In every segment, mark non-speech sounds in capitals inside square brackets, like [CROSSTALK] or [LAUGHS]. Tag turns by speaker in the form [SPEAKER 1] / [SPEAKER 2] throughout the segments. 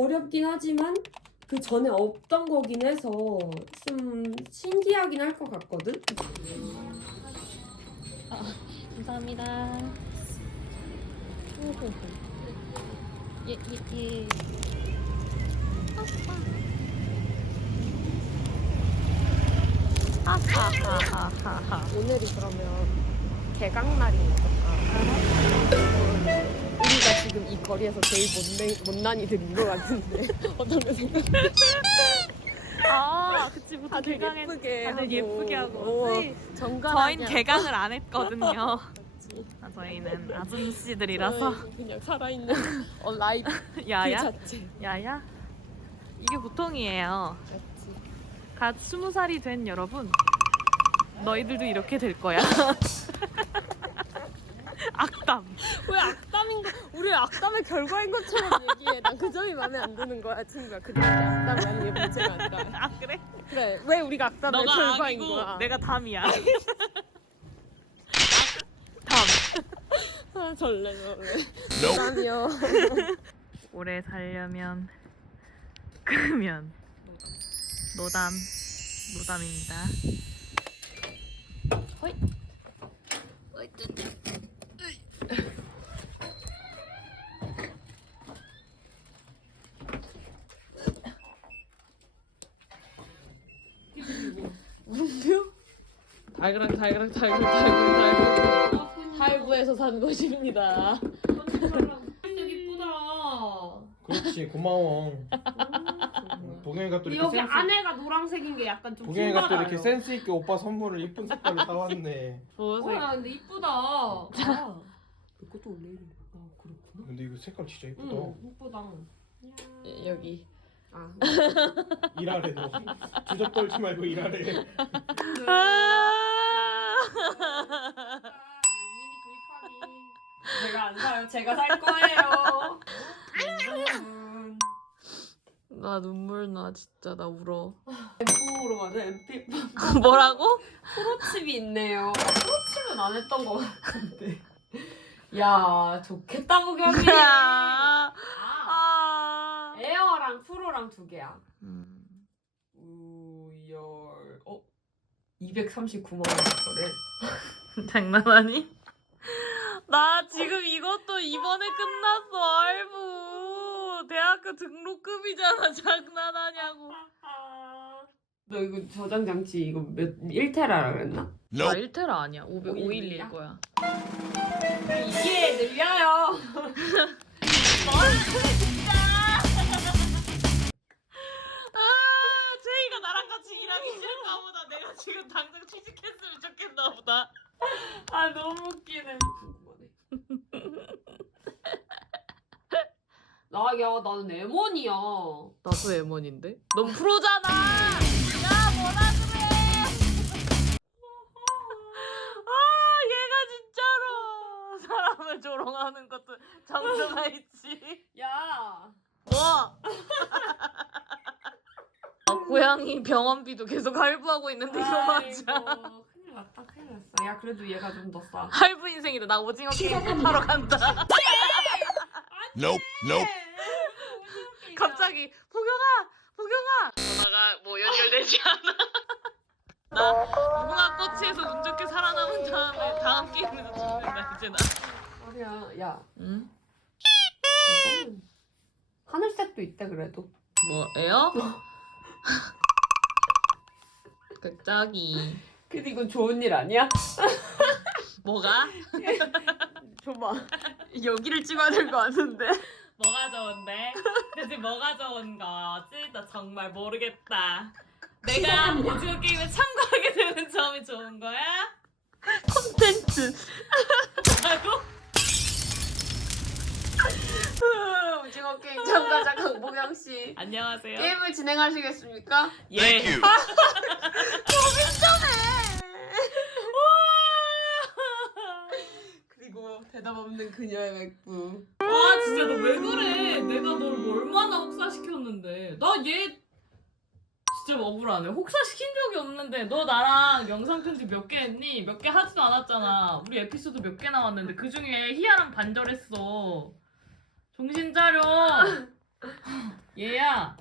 [SPEAKER 1] 어렵긴 하지만 그 전에 없던 거긴 해서 좀 신기하긴 할 것 같거든.
[SPEAKER 2] 감사합니다. 예, 예, 예. 하하하하하.
[SPEAKER 1] 오늘이 그러면 개강날인. 우리가 지금 이 거리에서 제일 못내, 못난이들인 것 같은데 [LAUGHS] 어떤 생각?
[SPEAKER 2] 아, 그치. 보통
[SPEAKER 1] 다들
[SPEAKER 2] 개강에
[SPEAKER 1] 예쁘게
[SPEAKER 2] 다들
[SPEAKER 1] 하고,
[SPEAKER 2] 예쁘게 하고.
[SPEAKER 1] 어,
[SPEAKER 2] 그치?
[SPEAKER 1] 정갈하게
[SPEAKER 2] 저희는 개강을 안 했거든요. 아, 저희는 아줌씨들이라서.
[SPEAKER 1] 그냥 살아있는 어, 라이프 [LAUGHS]
[SPEAKER 2] 야야?
[SPEAKER 1] 자체.
[SPEAKER 2] 야야? 이게 보통이에요.
[SPEAKER 1] 그렇지.
[SPEAKER 2] 갓 스무 살이 된 여러분, 너희들도 이렇게 될 거야. [LAUGHS] 악담.
[SPEAKER 1] 왜? 우리 악담의 결과인 것처럼 얘기해. 난 그 점이 마음에 안 드는 거야, 친구야. 그렇게 악담이 아닌 게 문제가 아니다.
[SPEAKER 2] 아 그래?
[SPEAKER 1] 그래, 왜 우리가 악담의
[SPEAKER 2] 너가
[SPEAKER 1] 결과인
[SPEAKER 2] 악이고
[SPEAKER 1] 거야?
[SPEAKER 2] 내가 담이야. [LAUGHS] 담.
[SPEAKER 1] 아, 절레 절레. 악담이요.
[SPEAKER 2] 오래 살려면 끄면 노담 노담입니다. 허이.
[SPEAKER 1] 물음표? 달그락 달그락 달그락 달그락 달그락 할부에서 산 것입니다. 이쁘다.
[SPEAKER 3] 그렇지 고마워 동현이가 또 이렇게
[SPEAKER 1] 여기
[SPEAKER 3] 센스
[SPEAKER 1] 안에가 노란색인 게 약간 좀
[SPEAKER 3] 동현이가 또
[SPEAKER 1] 핑크나요.
[SPEAKER 3] 이렇게 센스 있게 오빠 선물을 이쁜 색깔로 사왔네
[SPEAKER 1] 어, 야, 근데 이쁘다. 아, 내 것도 원래 거. 아, 그렇구나.
[SPEAKER 3] 근데 이거 색깔 진짜 이쁘다
[SPEAKER 1] 응, 이쁘다. 여기. 아,
[SPEAKER 3] 일하래 너 주접 떨지 말고 일하래
[SPEAKER 1] 미니 구입하기. 제가 안 사요. 제가 살 거예요. 음,
[SPEAKER 2] 나 눈물 나 진짜 나 울어.
[SPEAKER 1] F로 맞아. MP
[SPEAKER 2] 뭐라고?
[SPEAKER 1] 프로칩이 있네요. 프로칩은 안 했던 것 같은데. 야, 좋겠다 무겸이. 아,
[SPEAKER 2] 아.
[SPEAKER 1] 에어랑 프로랑 두 개야.
[SPEAKER 2] 음.
[SPEAKER 1] 우열. 어? 239만 원거래.
[SPEAKER 2] 장난하니? 나 지금 이것도 이번에 끝났어 알부 대학교 등록금이잖아 [LAUGHS] 장난하냐고
[SPEAKER 1] 너 이거 저장 장치 이거 몇 1테라라 그랬나?
[SPEAKER 2] 아 1테라 아니야 500,
[SPEAKER 1] 511
[SPEAKER 2] 511일 거야
[SPEAKER 1] 이게 늘려요. [LAUGHS]
[SPEAKER 2] 하기 싫은가 보다 내가 지금 당장 취직했으면 좋겠나 보다
[SPEAKER 1] 아 너무 웃기네. 궁금하네. [LAUGHS] 나야 나는 M1이야.
[SPEAKER 2] 나도 M1인데? 넌 프로잖아 야 뭐라 그래 [LAUGHS] 아 얘가 진짜로 사람을 조롱하는 것도 정도가 있지
[SPEAKER 1] 야.
[SPEAKER 2] 뭐? 아, 고양이 병원비도 계속 할부하고 있는데 이거 맞아?
[SPEAKER 1] 아이고, 큰일 났다 큰일 났어. 야 그래도 얘가 좀 더 싸.
[SPEAKER 2] 할부 인생이다. 나 오징어 게임 하러 간다.
[SPEAKER 4] Nope, nope.
[SPEAKER 2] 갑자기 보경아, 보경아. 전화가 뭐 연결되지 않아. 나 무궁화 꽃이에서 운 좋게 살아남은 다음에 다음 게임에서 죽는다 이제 나.
[SPEAKER 1] 아니야 야
[SPEAKER 2] 응?
[SPEAKER 1] 이거는 하늘색도 있대 그래도.
[SPEAKER 2] 뭐예요? [LAUGHS] 극작이
[SPEAKER 1] 근데 이건 좋은 일 아니야?
[SPEAKER 2] 뭐가? [LAUGHS]
[SPEAKER 1] 줘봐.
[SPEAKER 2] 여기를 찍어야 될 것 같은데. 뭐가 좋은데? 대체 뭐가 좋은 거지? 나 정말 모르겠다. 내가 오징어 게임에 참가하게 되는 점이 좋은 거야? 콘텐츠. [LAUGHS] 뭐라고?
[SPEAKER 1] 오징어 게임 참가자 강보경 씨.
[SPEAKER 2] 안녕하세요.
[SPEAKER 1] 게임을 진행하시겠습니까?
[SPEAKER 2] 예.
[SPEAKER 4] Thank you.
[SPEAKER 1] 그리고 대답 없는 그녀의 맥부.
[SPEAKER 2] 아 진짜 너 왜 그래? 내가 널 얼마나 혹사시켰는데 나 얘 진짜 억울하네 혹사시킨 적이 없는데 너 나랑 영상 편집 몇 개 했니? 몇 개 하지도 않았잖아 우리 에피소드 몇 개 나왔는데 그 중에 희아랑 반절했어 정신 차려. [LAUGHS] 얘야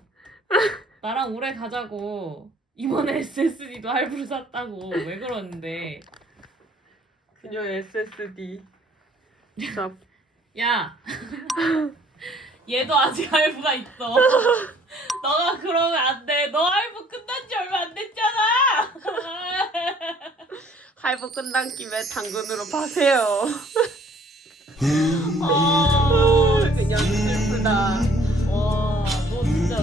[SPEAKER 2] 나랑 오래 가자고. 이번에 SSD도 할부로 샀다고. 왜 그러는데?
[SPEAKER 5] 그녀의 SSD. 자,
[SPEAKER 2] 야 얘도 아직 할부가 있어. 너가 그러면 안 돼 너 할부 끝난 지 얼마 안 됐잖아. [LAUGHS]
[SPEAKER 5] 할부 끝난 김에 당근으로 파세요. [LAUGHS]
[SPEAKER 2] 아,
[SPEAKER 5] 그냥 슬프다.
[SPEAKER 2] 와 너 진짜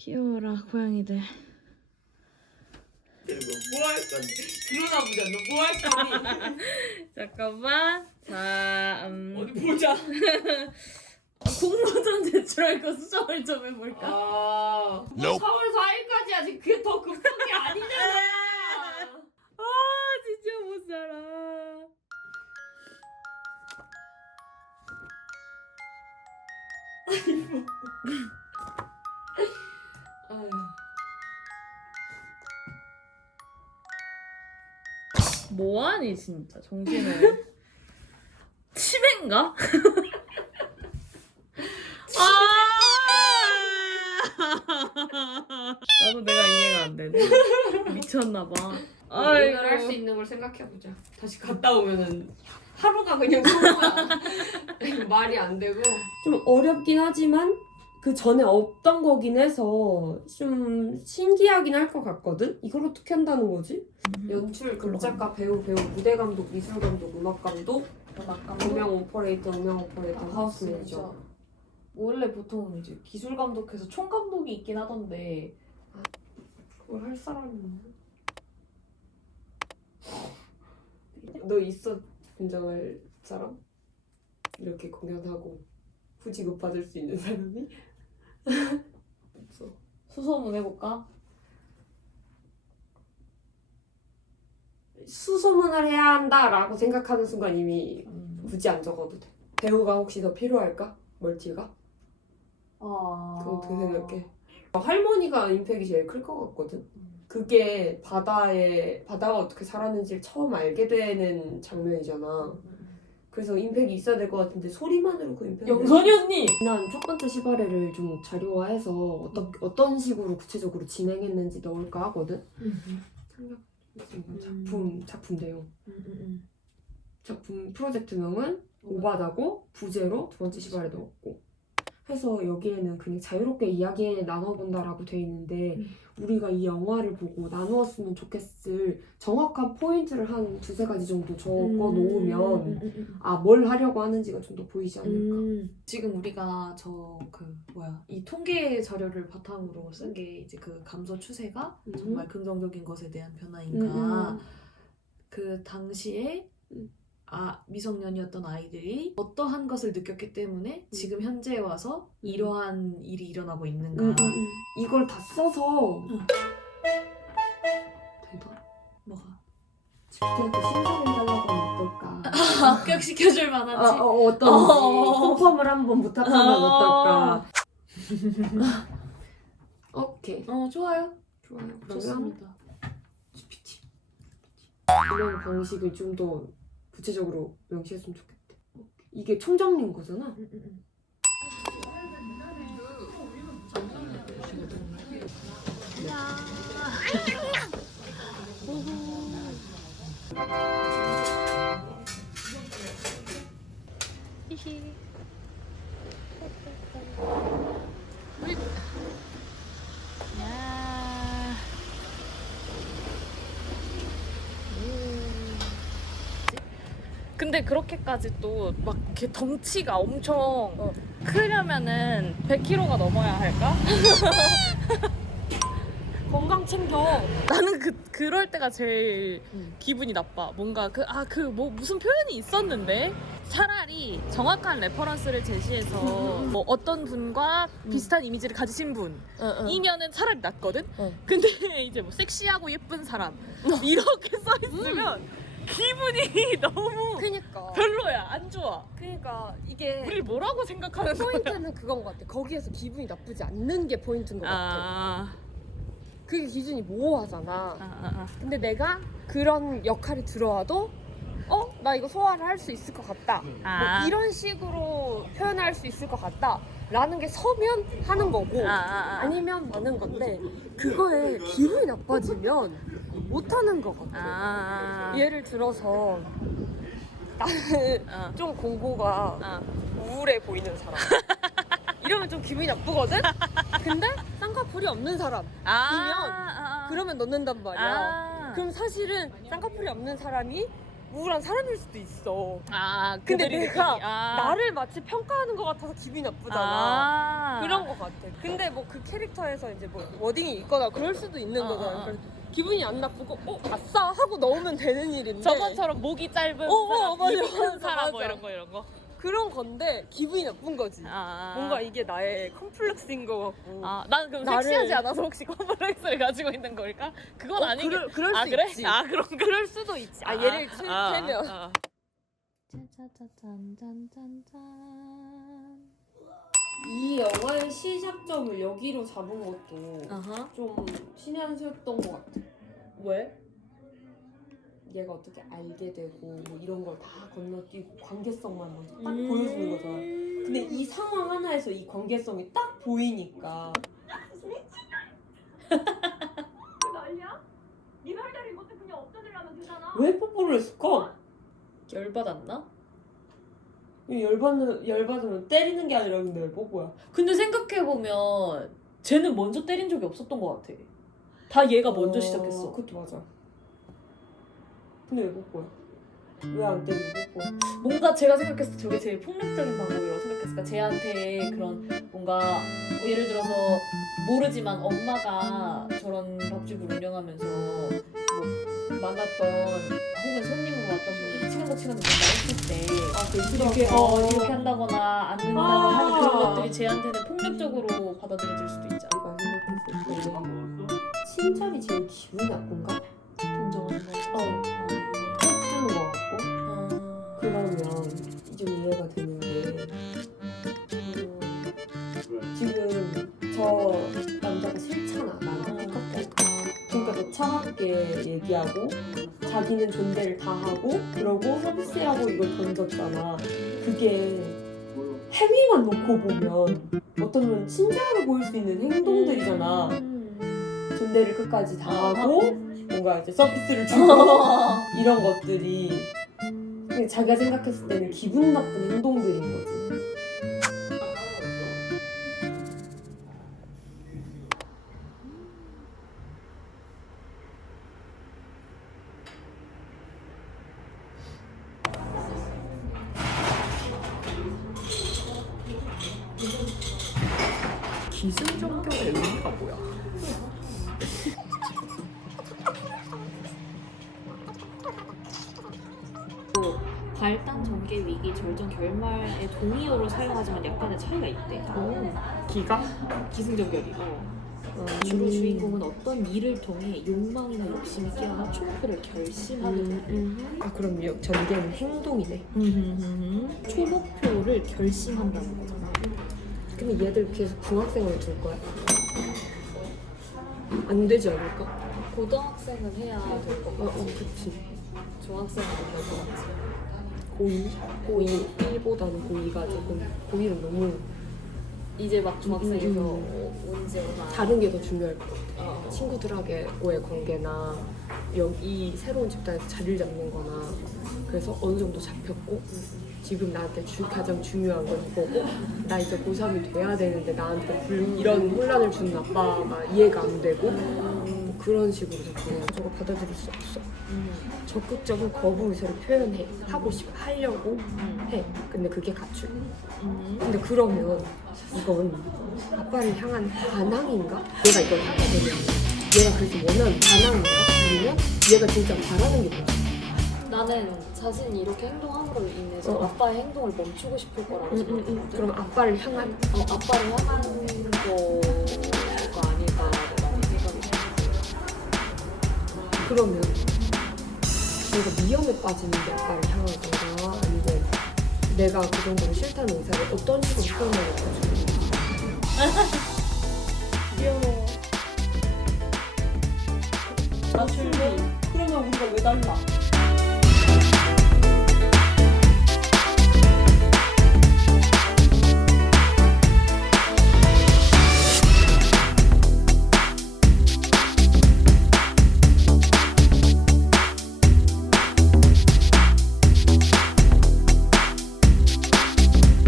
[SPEAKER 2] 귀여워라 고양이들
[SPEAKER 5] 뭐할 건데? 드러나 보자. 너뭐할 거니?
[SPEAKER 2] 잠깐만 자 음.
[SPEAKER 5] 어디 보자. [LAUGHS]
[SPEAKER 2] 공모전 제출할 거 수정을 좀 해볼까
[SPEAKER 5] 아.
[SPEAKER 4] Nope.
[SPEAKER 5] 4월 4일까지 아직 그게 더 급한 게 아니잖아. [LAUGHS]
[SPEAKER 2] 아 진짜 못 살아 [LAUGHS] 뭐하니 진짜 정신을 [LAUGHS] 치매인가? [LAUGHS] 아 나도 내가 이해가 안 되네 미쳤나봐
[SPEAKER 5] 오늘 할수 있는 걸 생각해 보자. 다시 갔다 오면은 하루가 그냥 소모야. [LAUGHS] 말이 안 되고.
[SPEAKER 1] 좀 어렵긴 하지만 그 전에 없던 거긴 해서 좀 신기하긴 할 것 같거든? 이걸 어떻게 한다는 거지? 연출, 극작가, 배우, 배우, 무대 감독, 미술 감독, 음악 감독, 음영 오퍼레이터, 음영 오퍼레이터, 하우스 매니저.
[SPEAKER 6] 원래 보통 이제 기술 감독해서 총 감독이 있긴 하던데
[SPEAKER 1] 그걸 할 사람이? 너 있어 분장할 사람? 이렇게 공연하고 후지급 받을 수 있는 사람이? 없어.
[SPEAKER 6] 수소문 해볼까?
[SPEAKER 1] 수소문을 해야 한다라고 생각하는 순간 이미
[SPEAKER 6] 음.
[SPEAKER 1] 굳이 안 적어도 돼. 배우가 혹시 더 필요할까? 멀티가?
[SPEAKER 6] 아.
[SPEAKER 1] 그럼 어떻게 생각해? 할머니가 임팩이 제일 클 것 같거든. 그게 바다에 바다가 어떻게 살았는지를 처음 알게 되는 장면이잖아. 그래서 임팩이 있어야 될 것 같은데 소리만으로 그 임팩.
[SPEAKER 6] 영선이 언니!
[SPEAKER 1] 난첫 번째 시바레를 좀 자료화해서 어떤 어떤 식으로 구체적으로 진행했는지 넣을까 하거든. 생각 작품 작품 내용. 작품 프로젝트명은 오바다고 부제로 두 번째 시발에 넣었고 해서 여기에는 그냥 자유롭게 이야기 나눠본다라고 돼 있는데
[SPEAKER 6] 음.
[SPEAKER 1] 우리가 이 영화를 보고 나누었으면 좋겠을 정확한 포인트를 한 두세 가지 정도 적어
[SPEAKER 6] 음.
[SPEAKER 1] 놓으면 아뭘 하려고 하는지가 좀 더 보이지 않을까
[SPEAKER 6] 음, 지금 우리가 저 그 뭐야 이 통계 자료를 바탕으로 쓴 게 이제 그 감소 추세가
[SPEAKER 1] 음.
[SPEAKER 6] 정말 긍정적인 것에 대한
[SPEAKER 1] 음,
[SPEAKER 6] 변화인가
[SPEAKER 1] 음.
[SPEAKER 6] 그 당시에
[SPEAKER 1] 음.
[SPEAKER 6] 아 미성년이었던 아이들이 어떠한 것을 느꼈기 때문에 지금 현재에 와서 이러한 일이 일어나고 있는가.
[SPEAKER 1] 음, 음, 음. 이걸 다 써서
[SPEAKER 6] 응.
[SPEAKER 1] 되나?
[SPEAKER 6] 뭐가?
[SPEAKER 1] 집들한테 신사를 달라고 하면 어떨까? [LAUGHS]
[SPEAKER 6] 합격시켜줄
[SPEAKER 1] 아,
[SPEAKER 6] 만한지?
[SPEAKER 1] 어, 어떤지
[SPEAKER 6] 어.
[SPEAKER 1] 컨펌을 한번 부탁하면
[SPEAKER 6] 어.
[SPEAKER 1] 어떨까? [LAUGHS] 오케이.
[SPEAKER 6] 어 좋아요.
[SPEAKER 1] 좋아요. 그러면
[SPEAKER 6] 좋습니다.
[SPEAKER 1] GPT 진행 방식을 좀 더 구체적으로 명시했으면 좋겠대. 이게 총정리인 거잖아.
[SPEAKER 6] 음, 음,
[SPEAKER 2] 근데 그렇게까지 또 막 이렇게 덩치가 엄청 크려면은 100kg가 넘어야 할까? [LAUGHS]
[SPEAKER 1] 건강 챙겨.
[SPEAKER 2] 나는 그, 그럴 때가 제일
[SPEAKER 1] 음.
[SPEAKER 2] 기분이 나빠. 뭔가 그 아 그 뭐 무슨 표현이 있었는데 차라리 정확한 레퍼런스를 제시해서 [LAUGHS] 뭐 어떤 분과 비슷한 이미지를 가지신 분
[SPEAKER 1] 응, 응.
[SPEAKER 2] 이면은 차라리 낫거든.
[SPEAKER 1] 어.
[SPEAKER 2] 근데 [LAUGHS] 이제 뭐 섹시하고 예쁜 사람 이렇게 써 있으면 기분이 [LAUGHS] 너무
[SPEAKER 1] 그니까.
[SPEAKER 2] 별로야. 안 좋아.
[SPEAKER 1] 그니까 이게
[SPEAKER 2] 우리 뭐라고 생각하는 거야?
[SPEAKER 1] 포인트는 그건 것 같아. 거기에서 기분이 나쁘지 않는 게 포인트인 것 같아.
[SPEAKER 2] 아,
[SPEAKER 1] 그게 기준이 모호하잖아.
[SPEAKER 2] 아, 아,
[SPEAKER 1] 근데 내가 그런 역할이 들어와도 어? 나 이거 소화를 할 수 있을 것 같다.
[SPEAKER 2] 아.
[SPEAKER 1] 뭐 이런 식으로 표현할 수 있을 것 같다. 라는 게 서면 하는 거고
[SPEAKER 2] 아, 아, 아.
[SPEAKER 1] 아니면 마는 건데 그거에 기분이 나빠지면 못 하는 것 같아.
[SPEAKER 2] 아,
[SPEAKER 1] 예를 들어서 나는
[SPEAKER 2] 아.
[SPEAKER 1] 좀 공고가
[SPEAKER 2] 아.
[SPEAKER 1] 우울해 보이는 사람. [LAUGHS] 이러면 좀 기분이 나쁘거든? 근데 쌍꺼풀이 없는 사람.
[SPEAKER 2] 아, 아, 아.
[SPEAKER 1] 그러면 넣는단 말이야.
[SPEAKER 2] 아.
[SPEAKER 1] 그럼 사실은 쌍꺼풀이 없는 사람이 우울한 사람일 수도 있어.
[SPEAKER 2] 아,
[SPEAKER 1] 근데 내가
[SPEAKER 2] 아.
[SPEAKER 1] 나를 마치 평가하는 것 같아서 기분이 나쁘잖아.
[SPEAKER 2] 아.
[SPEAKER 1] 그런 것 같아. 근데 뭐 그 캐릭터에서 이제 뭐 워딩이 있거나 그럴 수도 있는
[SPEAKER 2] 어,
[SPEAKER 1] 거잖아. 기분이 안 나쁘고 어 아싸 하고 넣으면 되는 일인데
[SPEAKER 2] 저번처럼 목이 짧은
[SPEAKER 1] 어, 어,
[SPEAKER 2] 사람,
[SPEAKER 1] 맞아,
[SPEAKER 2] 입이 큰
[SPEAKER 1] 맞아,
[SPEAKER 2] 사람 뭐
[SPEAKER 1] 맞아.
[SPEAKER 2] 이런 거 이런 거.
[SPEAKER 1] 그런 건데 기분이 나쁜 거지.
[SPEAKER 2] 아.
[SPEAKER 1] 뭔가 이게 나의 컴플렉스인 것 같고.
[SPEAKER 2] 아, 난 그럼
[SPEAKER 1] 나를-
[SPEAKER 2] 섹시하지 않아서 혹시 컴플렉스를 가지고 있는 걸까? 그건
[SPEAKER 1] 어,
[SPEAKER 2] 아니겠.
[SPEAKER 1] 그럴, 그럴
[SPEAKER 2] 아
[SPEAKER 1] 수
[SPEAKER 2] 그래?
[SPEAKER 1] 있지.
[SPEAKER 2] 아 그런가?
[SPEAKER 1] 그럴 수도 있지. 아, 예를 들- 들면
[SPEAKER 2] 아.
[SPEAKER 1] 이 영화의 시작점을 여기로 잡은 것도
[SPEAKER 2] 아하.
[SPEAKER 1] 좀 신의 한 수였던 것 같아.
[SPEAKER 2] 왜?
[SPEAKER 1] 얘가 어떻게 알게 되고 뭐 이런 걸 다 건너뛰고 관계성만 먼저 딱
[SPEAKER 2] 음.
[SPEAKER 1] 보여주는 거잖아. 근데 이 상황 하나에서 이 관계성이 딱 보이니까 [LAUGHS] 왜 뽀뽀를 했을까?
[SPEAKER 6] 열받았나?
[SPEAKER 1] 열받는 열받으면 때리는 게 아니라 근데 왜 뽀뽀야?
[SPEAKER 6] 근데 생각해보면 쟤는 먼저 때린 적이 없었던 것 같아. 다 얘가 먼저
[SPEAKER 1] 어,
[SPEAKER 6] 시작했어.
[SPEAKER 1] 그것도 맞아. 근데 왜 뽀뽀야? 왜 안 때리고 뽀뽀야?
[SPEAKER 6] 뭔가 제가 생각했을 때 저게 제일 폭력적인 방법이라고 생각했을까? 쟤한테 그런 뭔가 뭐 예를 들어서 모르지만 엄마가 저런 밥집을 운영하면서 뭐 만났던 혹은 손님으로 왔던 분들이 치간다 치간다 뭔가 했을 때
[SPEAKER 1] 아, 되게
[SPEAKER 6] 이렇게.
[SPEAKER 1] 어
[SPEAKER 6] 이렇게 한다거나 안 된다거나
[SPEAKER 1] 아.
[SPEAKER 6] 하는 그런 것들이 쟤한테는 폭력적으로 받아들여질 수도 있잖아.
[SPEAKER 1] 내가 생각했을 때 친절이 제일 기분 나쁜가?
[SPEAKER 6] 동정하는 거.
[SPEAKER 1] 어. 톡 주는 거 같고
[SPEAKER 6] 어.
[SPEAKER 1] 그러면 좀 이해가 되는 게 음, 지금 저 더 차갑게 얘기하고 자기는 존재를 다 하고 그러고 서비스하고 이걸 던졌잖아 그게 행위만 놓고 보면 어쩌면 친절하게 보일 수 있는 행동들이잖아
[SPEAKER 6] 음.
[SPEAKER 1] 존재를 끝까지 다
[SPEAKER 6] 아,
[SPEAKER 1] 하고 뭔가 이제 서비스를 주고 [LAUGHS] 이런 것들이 자기가 생각했을 때는 기분 나쁜 행동들인 거지.
[SPEAKER 6] 차이가 있대.
[SPEAKER 5] 기가?
[SPEAKER 6] 기승전결이. 어, 주로 주인공은 어떤 일을 통해 욕망이나 욕심이 깨어나 초목표를 결심하게 돼.
[SPEAKER 1] 아 그럼 여- 전개는 행동이네.
[SPEAKER 6] 초목표를 결심한다는 거잖아.
[SPEAKER 1] 근데 얘들 계속 중학생을 둘 거야? 안 되지 않을까?
[SPEAKER 6] 고등학생은 해야 될것
[SPEAKER 1] 어,
[SPEAKER 6] 같아.
[SPEAKER 1] 어 그치.
[SPEAKER 6] 중학생은 못될것 같아.
[SPEAKER 1] 고2? 고2 1보다는 고2가 조금 고2는 너무
[SPEAKER 6] 이제 막 중학생에서
[SPEAKER 1] 음,
[SPEAKER 6] 온지 얼마 안
[SPEAKER 1] 다른 게 더 중요할 것 같아.
[SPEAKER 6] 어.
[SPEAKER 1] 친구들하고의 관계나 여기 새로운 집단에서 자리를 잡는 거나 그래서 어느 정도 잡혔고 지금 나한테 주, 가장 중요한 건 이거고 나 이제 고3이 돼야 되는데 나한테 불, 이런 혼란을 준 아빠가 이해가 안 되고 뭐 그런 식으로 접근해 저거 받아들일 수 없어
[SPEAKER 6] 음.
[SPEAKER 1] 적극적인 거부 의사를 표현해 하고 싶어 하려고
[SPEAKER 6] 음.
[SPEAKER 1] 해 근데 그게 가출
[SPEAKER 6] 음.
[SPEAKER 1] 근데 그러면 이건 아빠를 향한 반항인가? 내가 이걸 하게 되면 얘가 그래서 원하는 반항인가? 버리면 얘가 진짜 바라는 게 뭐야?
[SPEAKER 2] 나는 자신이 이렇게 행동함으로 인해서
[SPEAKER 1] 어.
[SPEAKER 2] 아빠의 행동을 멈추고 싶을 거라고
[SPEAKER 1] 응, 응,
[SPEAKER 2] 생각하거든.
[SPEAKER 1] 응. 그럼 아빠를 향한
[SPEAKER 2] 어, 아빠를 향한 거
[SPEAKER 1] 그러면 내가 위험에 빠지는 게 아빠를 향한 건가 아니면 내가 그 정도로 싫다는 의사를 어떤 식으로 표현하는 거지?
[SPEAKER 2] 귀여워. 나 출근? 그러면 우리가 왜 달라?